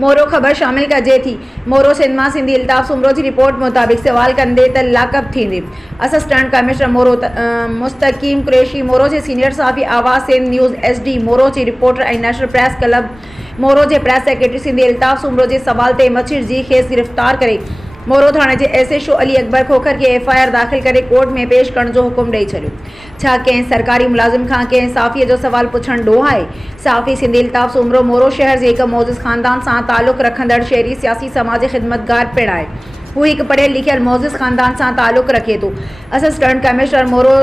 मोरो ख़बर शामिल कजे थी। मोरो सिंध मां सिंधी अल्ताफ़ सुमरो की रिपोर्ट मुताबिक़ सवाल कंदे त लाकब थींदे। असिस्टेंट कमिश्नर मोरो मुस्तकीम कुरैशी, मोरो के सीनियर सहाफ़ी आवाज़ सिंध न्यूज़ SD मोरो की रिपोर्टर और नेशनल प्रेस क्लब मोरो के प्रेस सेक्रेटरी सिंधी अल्ताफ़ सुमरो के सवाल ते मछिर जी खेस गिरफ्तार करे मोरो थाने के SHO अली अकबर खोखर के FIR दाखिल करे कोर्ट में पेश करण जो हुक्म ॾेई छॾियो। छा कंहिं सरकारी मुलाज़िम खां कंहिं साफ़ीअ जो सवाल पुछण ॾोह आहे? साफ़ी सिंधी अल्ताफ़ सुमरो मोरो शहर जे हिक मोज़िज़ ख़ानदान सां ताल्लुक़ रखंदड़ शहरी सियासी समाजी ख़िदमतगार पिणु आहे। हू हिकु पढ़ियल लिखियल मोज़िज़ ख़ानदान सां ताल्लुक़ रखे थो। असिस्टेंट कमिश्नर मोरो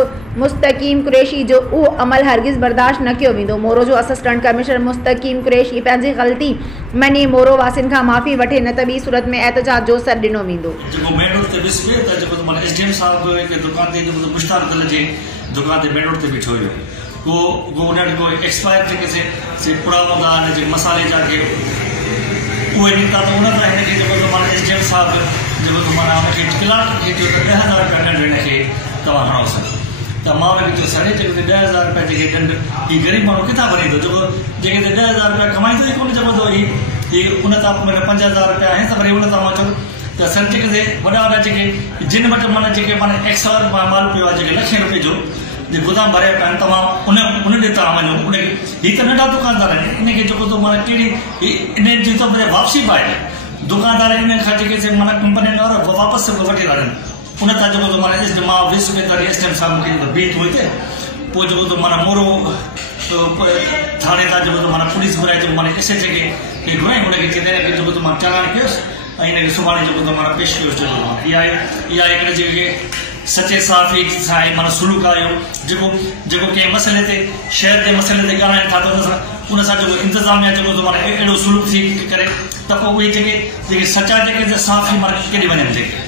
मुस्तकीम कुरैशी जो उहो अमल हरगिज़ बर्दाश्त न कयो वेंदो। मोरो जो असिस्टेंट कमिश्नर मुस्तकीम कुरैशी पंहिंजी ग़लती मनी मोरो वासियुनि खां माफ़ी वठे, न त ॿी सूरत में एहतजाज जो सॾु ॾिनो वेंदो। दुकान ते मेन रोड ते बीठो हुयो, को उन्हनि को एक्सपायर जेके से पुड़ा हूंदा आहिनि मसाले जा के उहे निकिता त उन सां हिनखे जेको माना SDM साहिबु जेको माना हुनखे क्लार्क खे चयो त 10,000 रुपया ॾंड हिनखे तव्हां हणोसि। त मां हुनखे चयो साईं जेके 10,000 रुपया जेके ॾंड हीउ ग़रीब माण्हू किथां भरींदो, जेको जेके 10,000 रुपया कमाईंदो ई कोन चवंदो हीउ उन तां 5,000 रुपया आहिनि त वरी उन तां मां चयो त सर जेके वॾा वॾा जेके जिन वटि माना जेके माना XR माल पियो आहे जेके लखें रुपए जो जे गोदाम भरिया पिया आहिनि, तव्हां उन ॾे तव्हां वञो उनखे हीअ त नंढा दुकानदार आहिनि, इनखे जेको थो माना कहिड़ी इन जी त वापसी पाए दुकानदार इन खां जेके माना कंपनी वारा वापसि वठी था वञनि उन तां जेको थो माना मां विस में SDM साहिबु मूंखे बीह थो हिते पोइ जेको थो माना मोरो थाणे तां जेको थो माना पुलिस घुराए जेको माना SHO खे घुराई उनखे चई जेको थो मां चालान कयोसि ऐं हिनखे सुभाणे जेको थो माना पेश कयोसि। इहा हिकिड़े जेके सचे साफ़ी सां माना सुलूक आयो जेको कंहिं मसइले ते शहर जे मसइले ते ॻाल्हाइनि था त उन सां जेको इंतिज़ामिया जेको थो माना अहिड़ो सुलूक थी करे त पोइ उहे जेके सचा जेके साफ़ी माना केॾे वञनि जेके